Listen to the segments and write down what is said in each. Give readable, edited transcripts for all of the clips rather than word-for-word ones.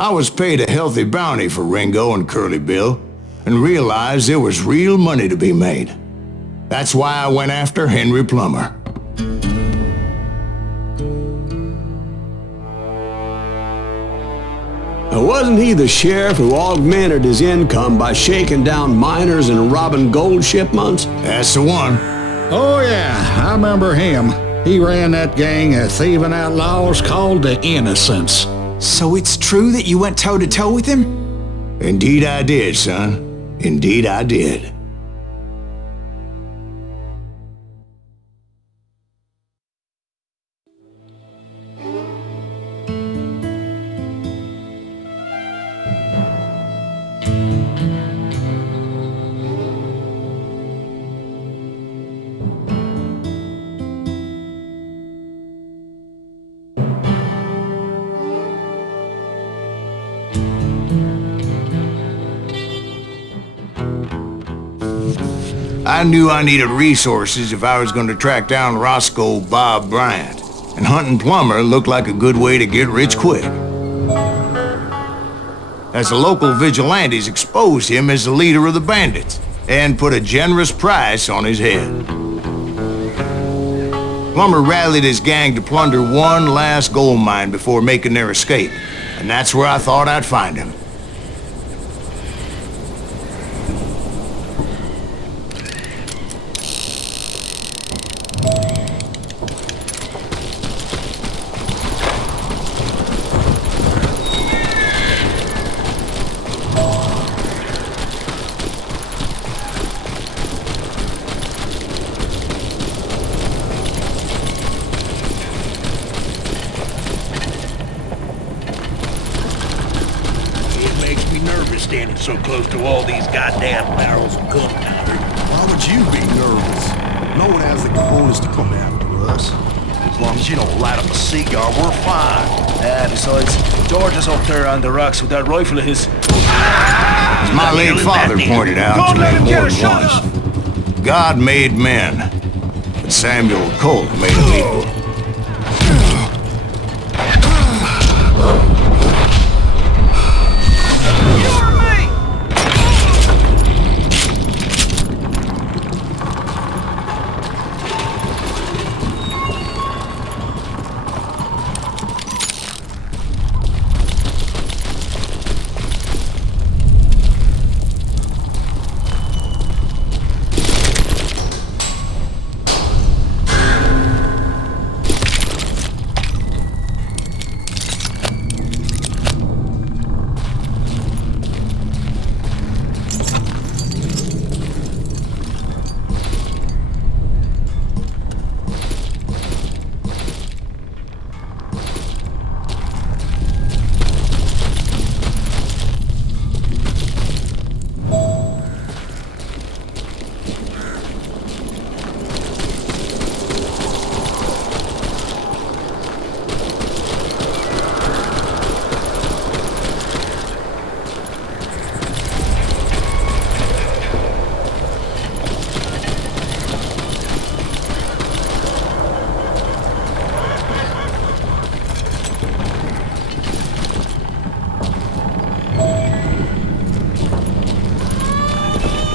I was paid a healthy bounty for Ringo and Curly Bill, and realized there was real money to be made. That's why I went after Henry Plummer. Now, wasn't he the sheriff who augmented his income by shaking down miners and robbing gold shipments? That's the one. Oh yeah, I remember him. He ran that gang of thieving outlaws called the Innocents. So it's true that you went toe-to-toe with him? Indeed I did, son. Indeed I did. I knew I needed resources if I was going to track down Roscoe Bob Bryant, and hunting Plummer looked like a good way to get rich quick. As the local vigilantes exposed him as the leader of the Bandits, and put a generous price on his head. Plummer rallied his gang to plunder one last gold mine before making their escape, and that's where I thought I'd find him. Standing so close to all these goddamn barrels of gunpowder. Why would you be nervous? No one has the cojones to come after us. As long as you don't light up a cigar, we're fine. Besides, George is up there on the rocks with that rifle of his. As my late father pointed out to me more than once, God made men, but Samuel Colt made them equal.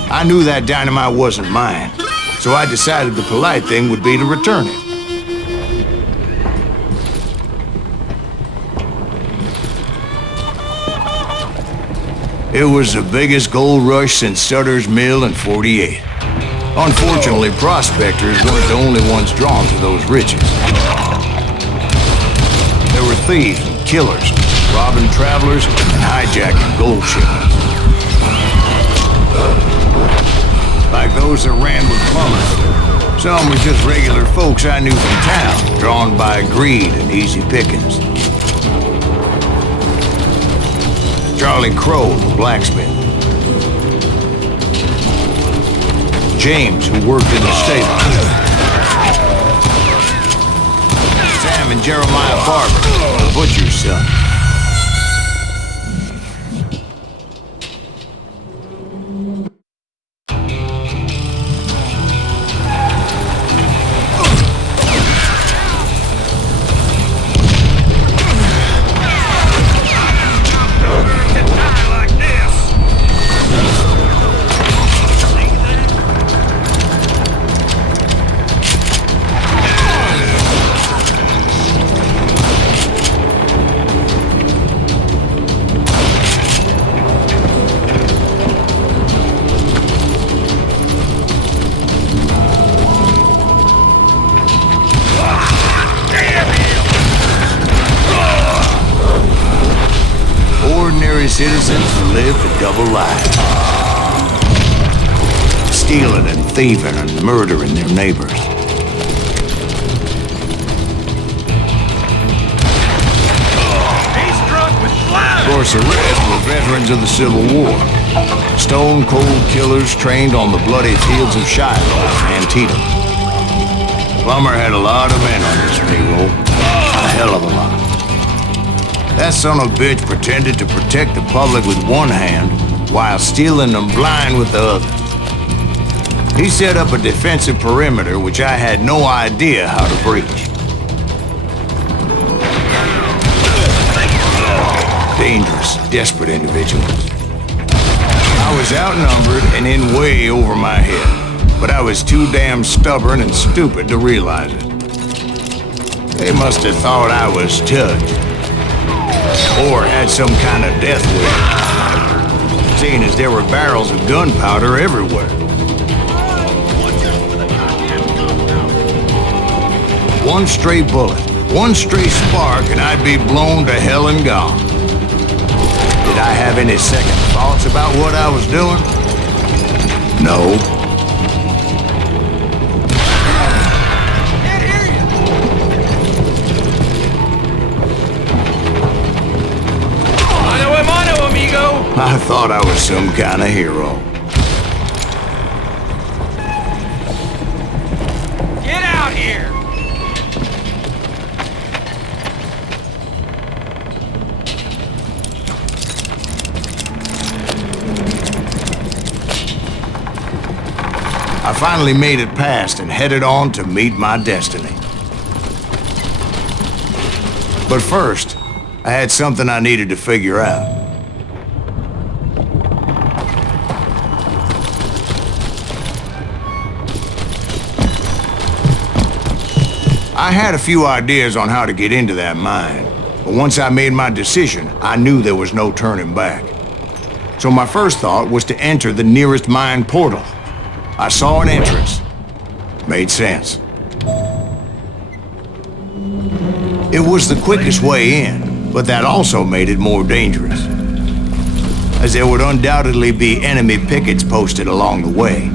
I knew that dynamite wasn't mine, so I decided the polite thing would be to return it. It was the biggest gold rush since Sutter's Mill in '48. Unfortunately, prospectors weren't the only ones drawn to those riches. There were thieves and killers, robbing travelers and hijacking gold shipments. Like those that ran with Plummer. Some were just regular folks I knew from town, drawn by greed and easy pickings. Charlie Crow, the blacksmith. James, who worked in the stable. Sam and Jeremiah Barber, the butcher's son. citizens who lived a double life. Stealing and thieving and murdering their neighbors. He's drunk with blood! Of course, the rest were veterans of the Civil War. Stone-cold killers trained on the bloody fields of Shiloh and Antietam. Plummer had a lot of men on his payroll. A hell of a lot. That son of a bitch pretended to protect the public with one hand while stealing them blind with the other. He set up a defensive perimeter which I had no idea how to breach. Dangerous, desperate individuals. I was outnumbered and in way over my head, but I was too damn stubborn and stupid to realize it. They must have thought I was judged. Or had some kind of death wish, seeing as there were barrels of gunpowder everywhere. One stray bullet, one stray spark, and I'd be blown to hell and gone. Did I have any second thoughts about what I was doing? No. I thought I was some kind of hero. Get out here! I finally made it past and headed on to meet my destiny. But first, I had something I needed to figure out. I had a few ideas on how to get into that mine, but once I made my decision, I knew there was no turning back. So my first thought was to enter the nearest mine portal. I saw an entrance. Made sense. It was the quickest way in, but that also made it more dangerous, as there would undoubtedly be enemy pickets posted along the way.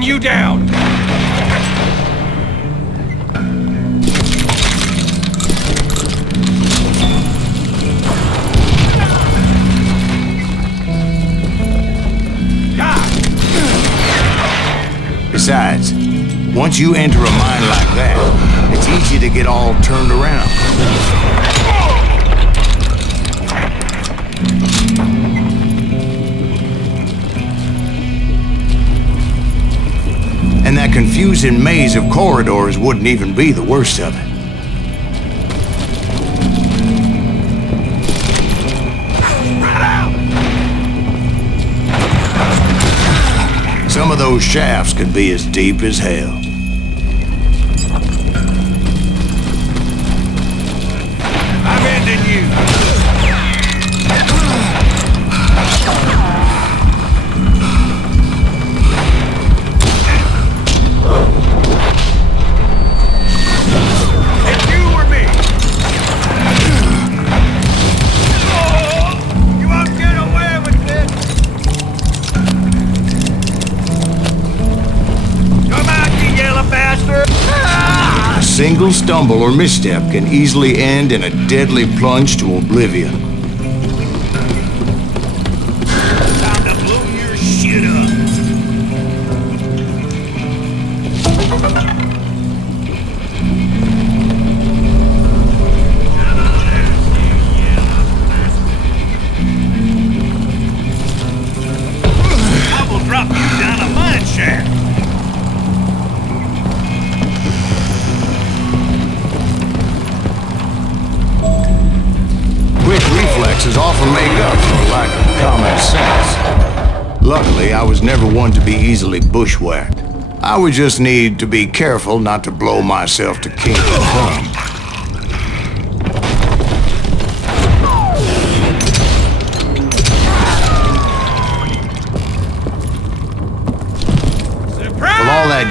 You down! Besides, once you enter a mine like that, it's easy to get all turned around. And that confusing maze of corridors wouldn't even be the worst of it. Some of those shafts could be as deep as hell. I'm ending you! A single stumble or misstep can easily end in a deadly plunge to oblivion. Time to blow your shit up! I will drop you down a mine shaft! Quick reflexes often make up for a lack of common sense. Luckily, I was never one to be easily bushwhacked. I would just need to be careful not to blow myself to kingdom come.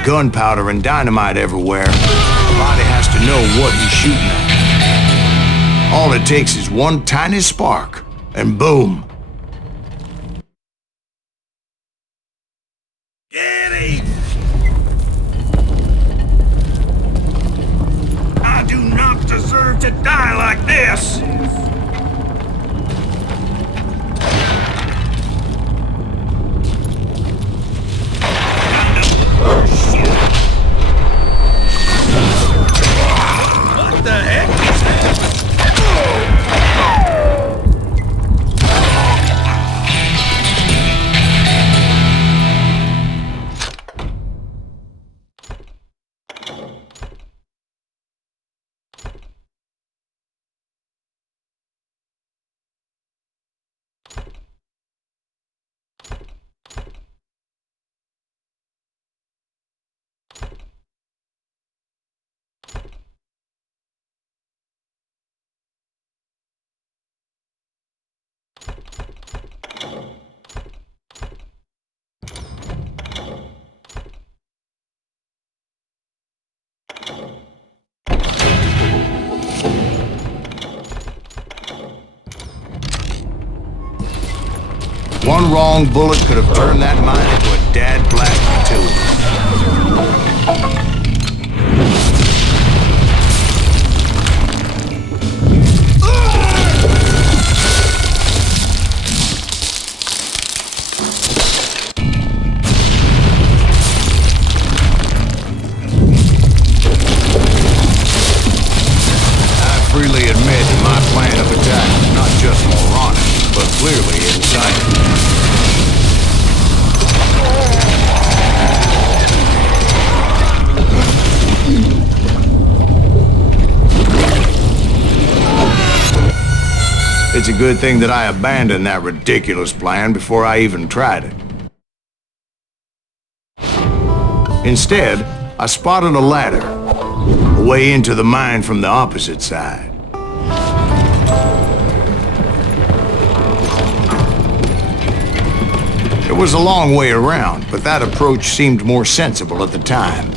gunpowder and dynamite everywhere, the body has to know what he's shooting at. All it takes is one tiny spark, and boom. Get him! I do not deserve to die like this! What the heck is that? One wrong bullet could have turned that mine into a dad-blast utility. Freely admit that my plan of attack was not just moronic, but clearly inciting. It's a good thing that I abandoned that ridiculous plan before I even tried it. Instead, I spotted a ladder, a way into the mine from the opposite side. It was a long way around, but that approach seemed more sensible at the time.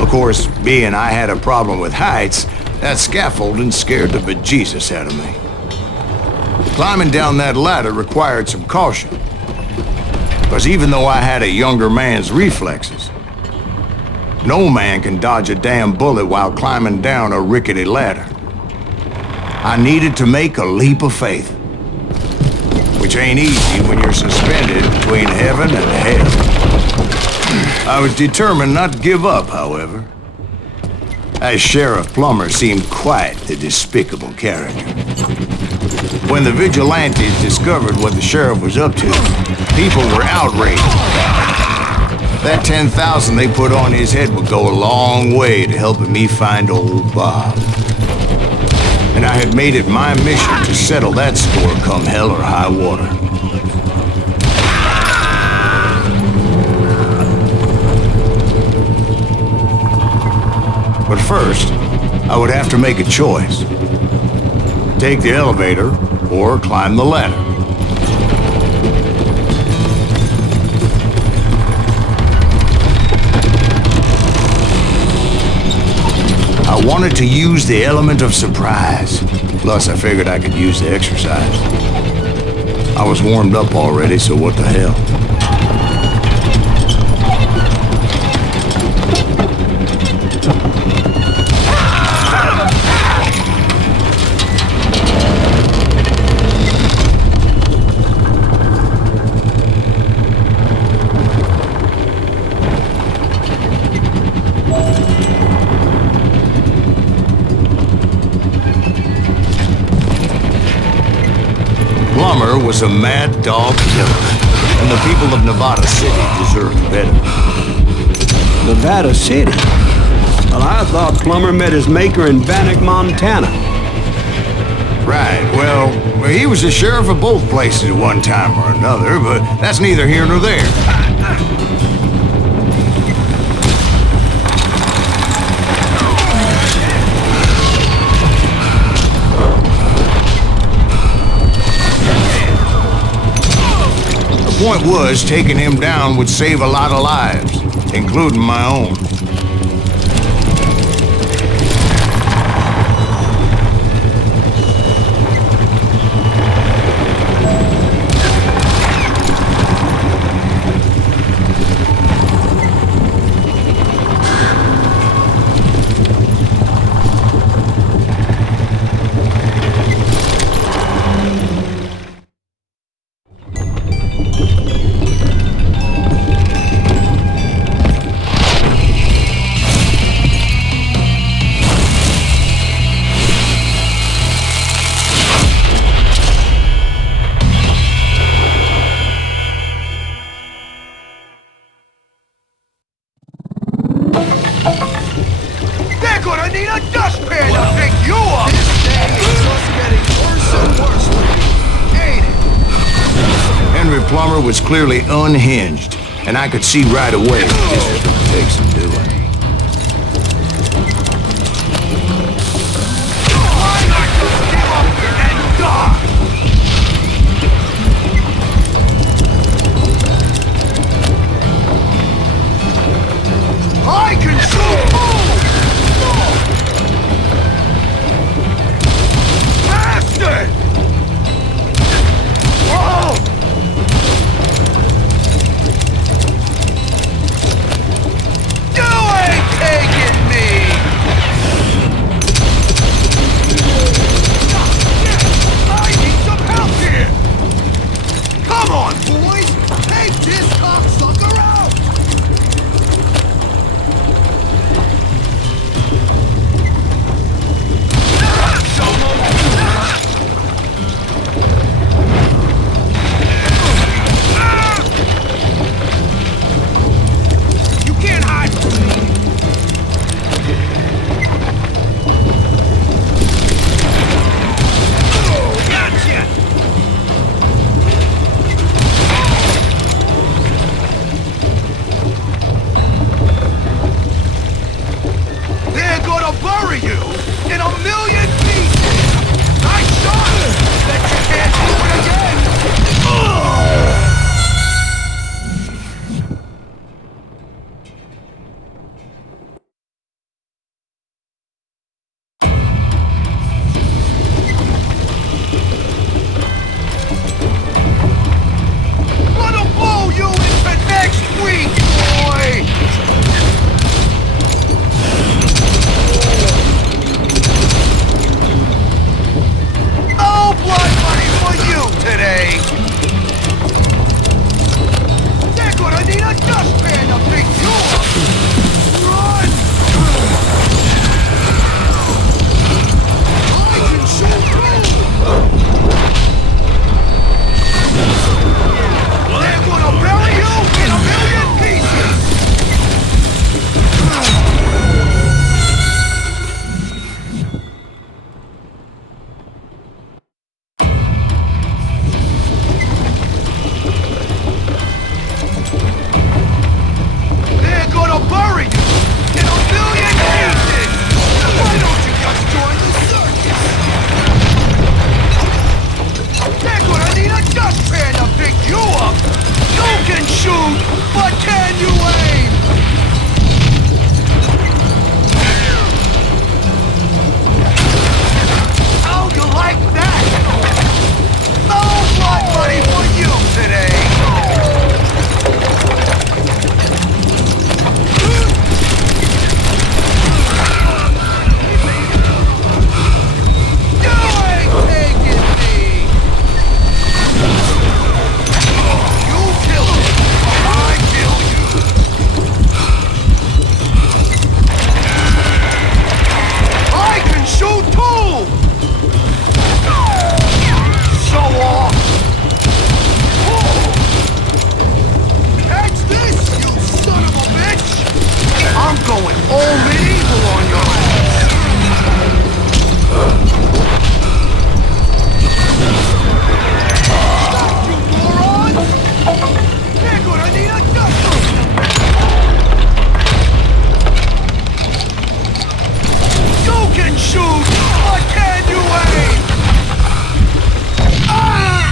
Of course, being I had a problem with heights, that scaffolding scared the bejesus out of me. Climbing down that ladder required some caution, because even though I had a younger man's reflexes, no man can dodge a damn bullet while climbing down a rickety ladder. I needed to make a leap of faith, which ain't easy when you're suspended between heaven and hell. I was determined not to give up, however, as Sheriff Plummer seemed quite the despicable character. When the vigilantes discovered what the sheriff was up to, people were outraged. That 10,000 they put on his head would go a long way to helping me find old Bob. And I had made it my mission to settle that score come hell or high water. But first, I would have to make a choice. Take the elevator or climb the ladder. I wanted to use the element of surprise. Plus, I figured I could use the exercise. I was warmed up already, so what the hell? Plummer was a mad dog killer, and the people of Nevada City deserved better. Nevada City? Well, I thought Plummer met his maker in Bannock, Montana. Right, well, he was the sheriff of both places at one time or another, but that's neither here nor there. The point was, taking him down would save a lot of lives. including my own. They're gonna need a dustpan to pick you up! This day is just getting worse and worse for you, ain't it? Henry Plummer was clearly unhinged, and I could see right away this was gonna take some doing. Why not just give up and die? I can shoot too! Bastard! Whoa! You ain't taking me! I need some help here! Come on, boys! Take this cocksucker out! You can't hide from me! Gotcha! They're gonna bury you in a million pieces! Nice shot! Bet you can't do it again! Gonna blow you into next week, boy! No blood money for you today! They're gonna need a dustpan to pick you up! Run! I can shoot through! They're gonna bury you in a million pieces! They're gonna bury you in a million pieces! Why don't you just join the circus? They're gonna need a dustpan to pick you up! You can shoot, but can you aim? How you like that? No blood money for you today! You ain't taking me! You kill me, or I kill you! I can shoot too! Show off! Catch this, you son of a bitch! I'm going all medieval on your ass! Stop, you morons! They're gonna need a duster! You can shoot, but can you aim? Ah!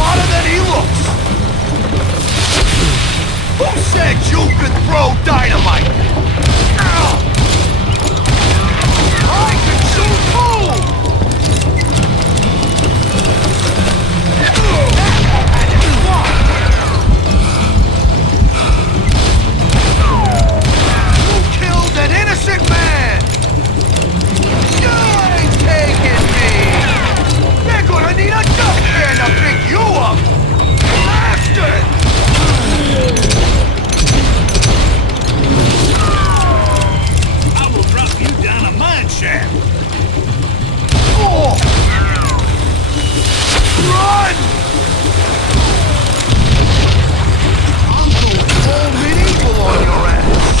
smarter than he looks! Who said you could throw dynamite? Ow! I can shoot too! You killed an innocent man! You ain't taking me! They're gonna need a dustpan to pick you up! Bastard! I will drop you down a mine shaft! Oh! Run! I'm going full medieval on your ass!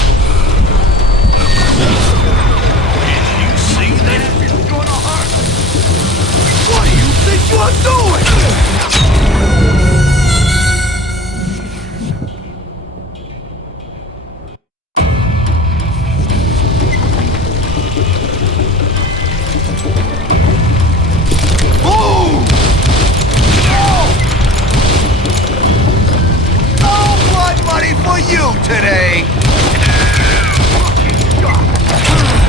Did you see that? It's gonna hurt! What do you think you're doing? Boom! No blood money for you today!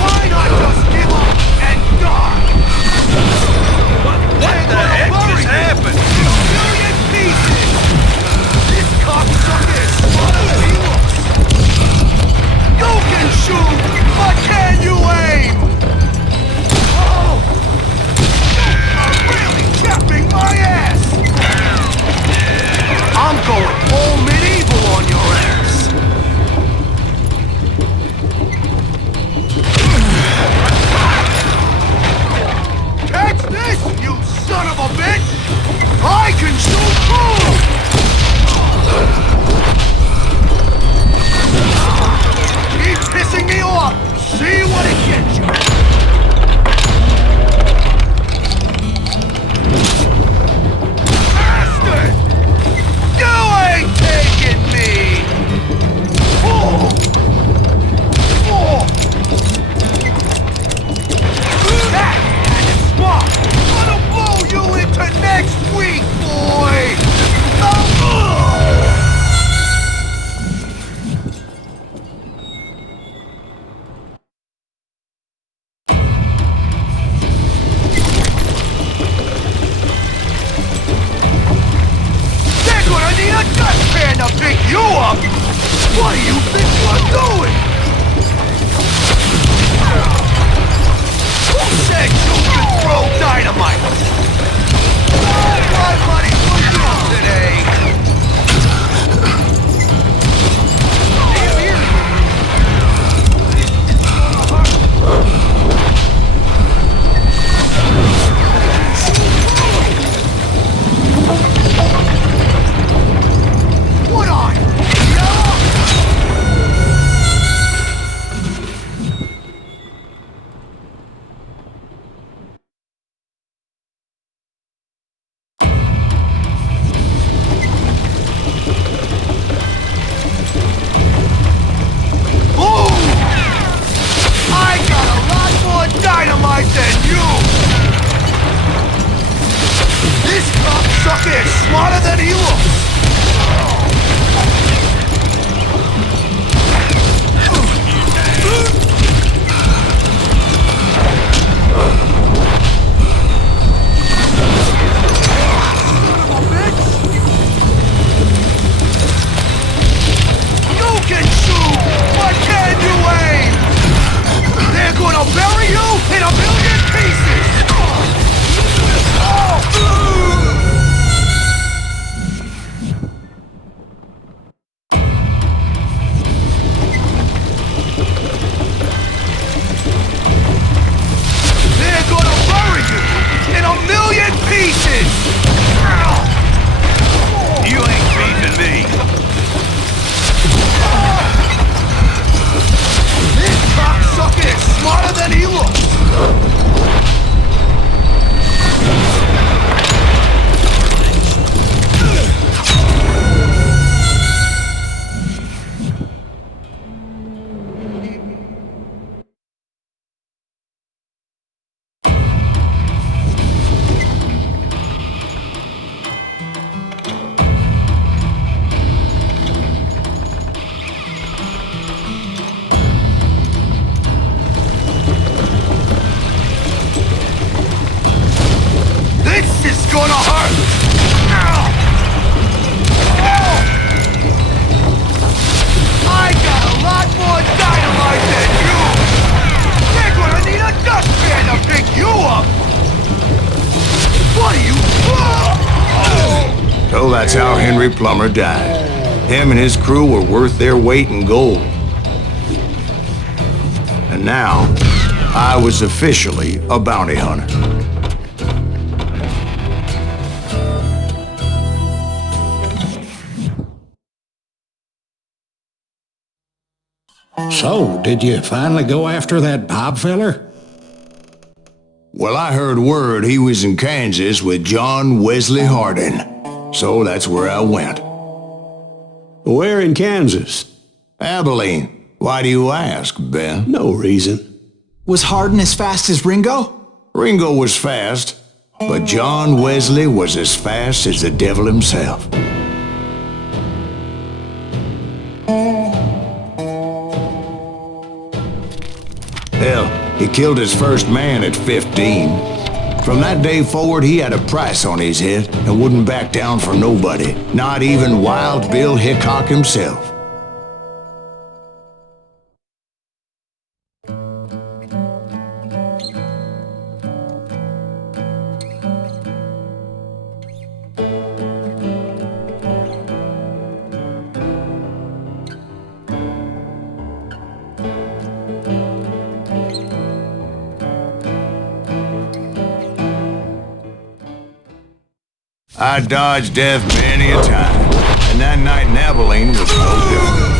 Why not just give up and die? What the heck just happened? In a million pieces! This cocksucker is smarter than he looks! You can shoot, but can you aim? Oh! You are really chapping my ass! I'm going full medieval on your ass! Catch this, you son of a bitch! I can shoot too! Keep pissing me off! See what it gets you! Bastard! You ain't taking me! Oh! Oh! That is smart! Gonna blow you into next week, boy! They're gonna need a dustpan to pick you up! What do you think you're doing? Who said you could throw dynamite? No blood money for you today! What on? Boom! I got a lot more dynamite than you! This cocksucker is smarter than he looks! You can shoot, but can you aim? They're gonna bury you in a million pieces! They're gonna bury you in a million pieces! You ain't beating me! This cocksucker is smarter than he looks! So that's how Henry Plummer died. Him and his crew were worth their weight in gold. And now, I was officially a bounty hunter. So, did you finally go after that Bob feller? Well, I heard word he was in Kansas with John Wesley Hardin. So that's where I went. Where in Kansas? Abilene. Why do you ask, Ben? No reason. Was Hardin as fast as Ringo? Ringo was fast, but John Wesley was as fast as the devil himself. Hell, he killed his first man at 15. From that day forward, he had a price on his head and wouldn't back down for nobody, not even Wild Bill Hickok himself. I dodged death many a time, and that night in Abilene was no different.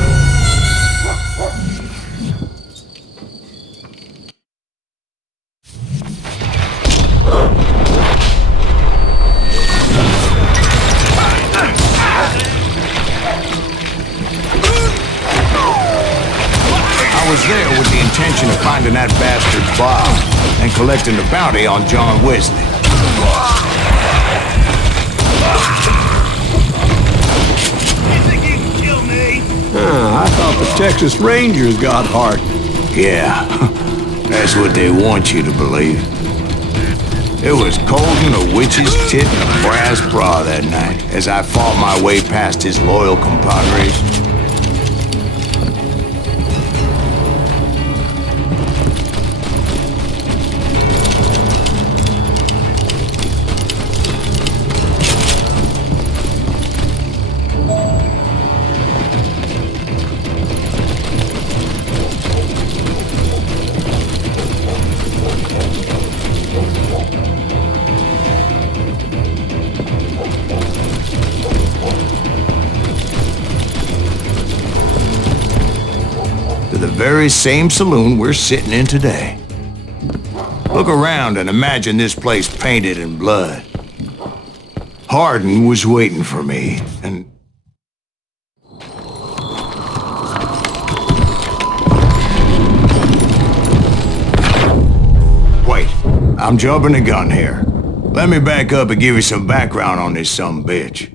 I was there with the intention of finding that bastard Bob and collecting the bounty on John Wesley. I thought the Texas Rangers got Hardin. Yeah, that's what they want you to believe. It was cold in a witch's tit and a brass bra that night as I fought my way past his loyal compadres. The very same saloon we're sitting in today. Look around and imagine this place painted in blood. Hardin was waiting for me, and... Wait, I'm jumping the gun here. Let me back up and give you some background on this sumbitch.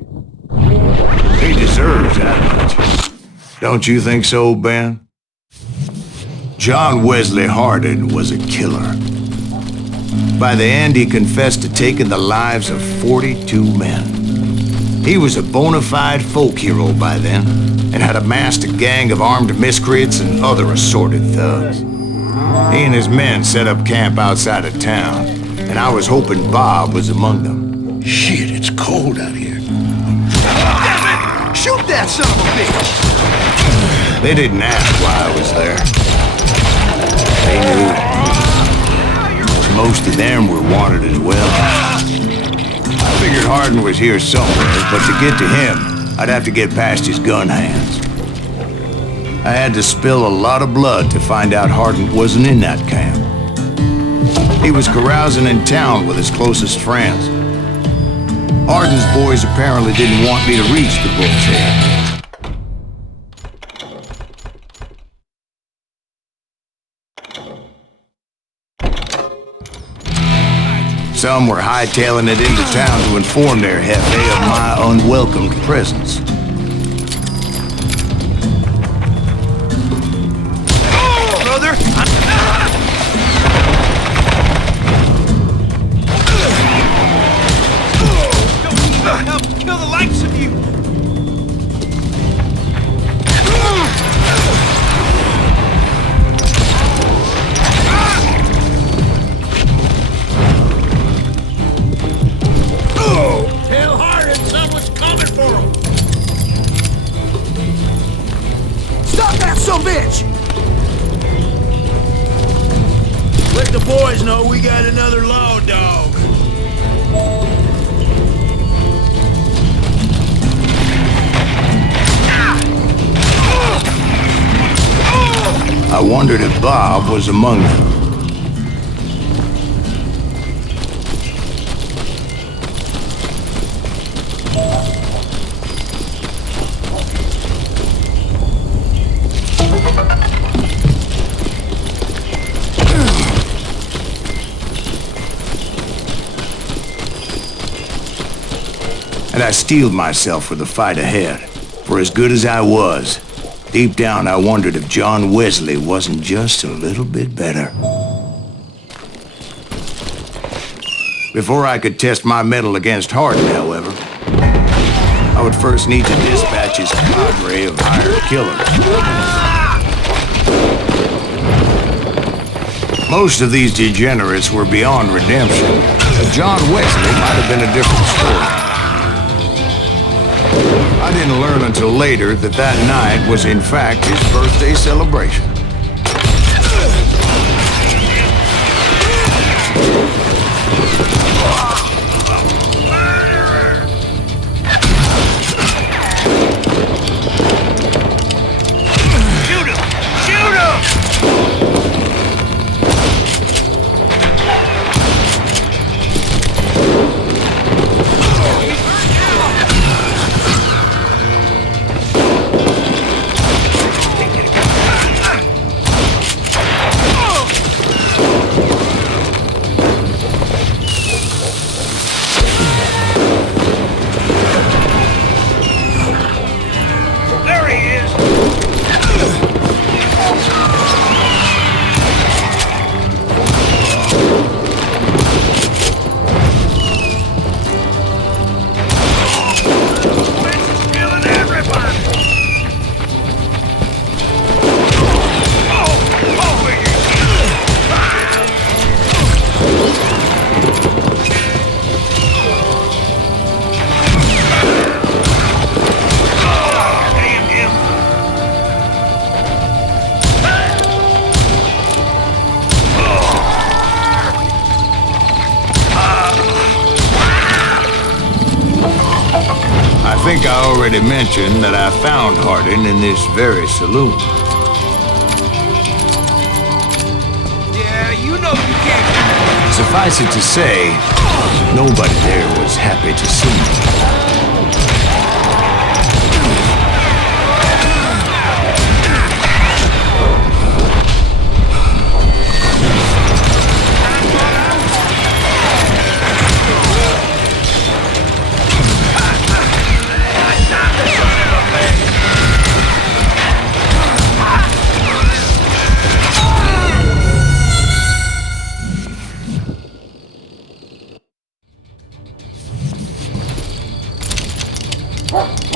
He deserves that much. Don't you think so, Ben? John Wesley Hardin was a killer. By the end, he confessed to taking the lives of 42 men. He was a bona fide folk hero by then, and had amassed a gang of armed miscreants and other assorted thugs. He and his men set up camp outside of town, and I was hoping Bob was among them. Shit, it's cold out here. Damn it! Shoot that son of a bitch! They didn't ask why I was there. They knew. Most of them were wanted as well. I figured Hardin was here somewhere, but to get to him, I'd have to get past his gun hands. I had to spill a lot of blood to find out Hardin wasn't in that camp. He was carousing in town with his closest friends. Hardin's boys apparently didn't want me to reach the bull's head. Some were hightailing it into town to inform their jefe of my unwelcomed presence. Oh, brother! Don't even help kill the likes of you! Tell Hardin someone's coming boys know we got another law dog. I wondered if Bob was among them. And I steeled myself for the fight ahead. For as good as I was, deep down I wondered if John Wesley wasn't just a little bit better. Before I could test my mettle against Hardin, however, I would first need to dispatch his cadre of hired killers. Most of these degenerates were beyond redemption. John Wesley might have been a different story. I didn't learn until later that that night was in fact his birthday celebration. Shoot him! Shoot him! There he is! Killing everybody! Damn him! I think I already mentioned that I found Hardin in this very saloon. Yeah, you know you can't. Suffice it to say, nobody there was happy to see me.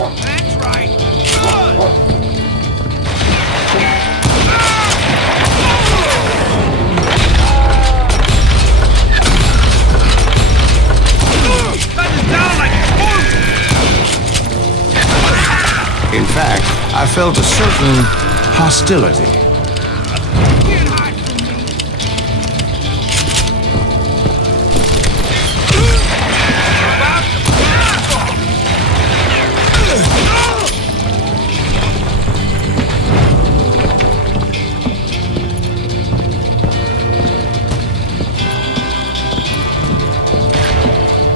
That's right. Good. Cut it down like a In fact, I felt a certain hostility.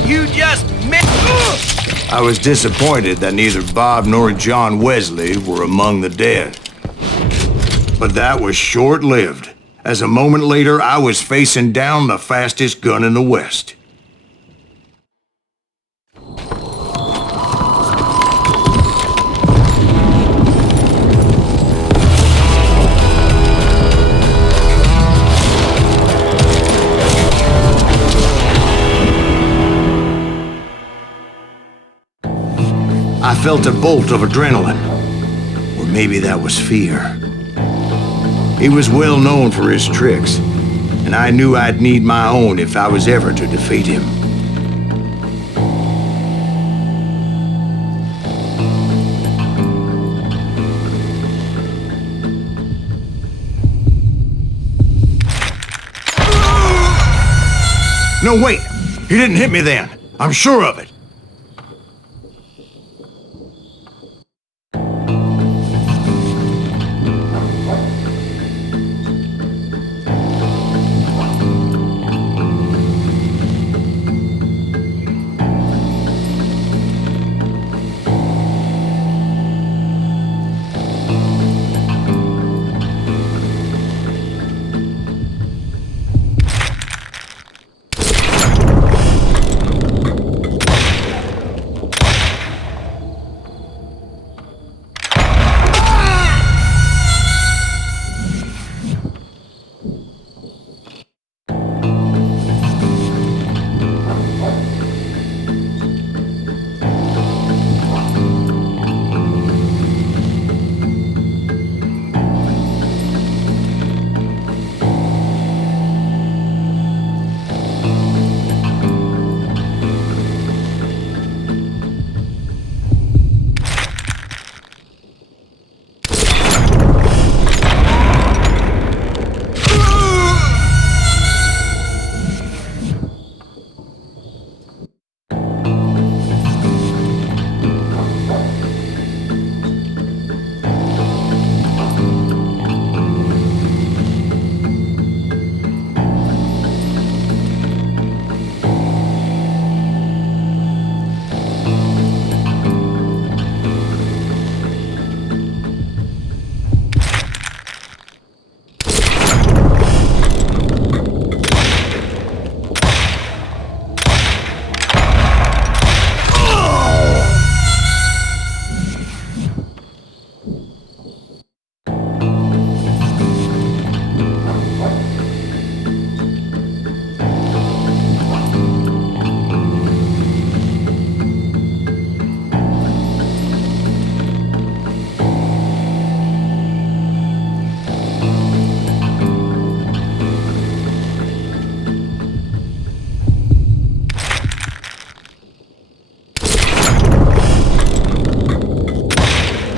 You just missed. I was disappointed that neither Bob nor John Wesley were among the dead. But that was short-lived, as a moment later I was facing down the fastest gun in the West. I felt a bolt of adrenaline, or maybe that was fear. He was well known for his tricks, and I knew I'd need my own if I was ever to defeat him. No, wait! He didn't hit me then. I'm sure of it.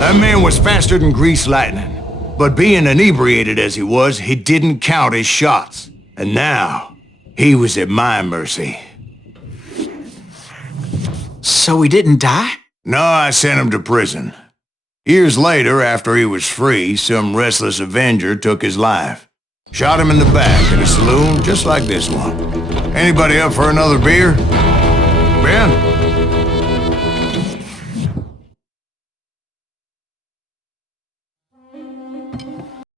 That man was faster than greased lightning. But being inebriated as he was, he didn't count his shots. And now, he was at my mercy. So he didn't die? No, I sent him to prison. Years later, after he was free, some restless avenger took his life. Shot him in the back at a saloon just like this one. Anybody up for another beer? Ben?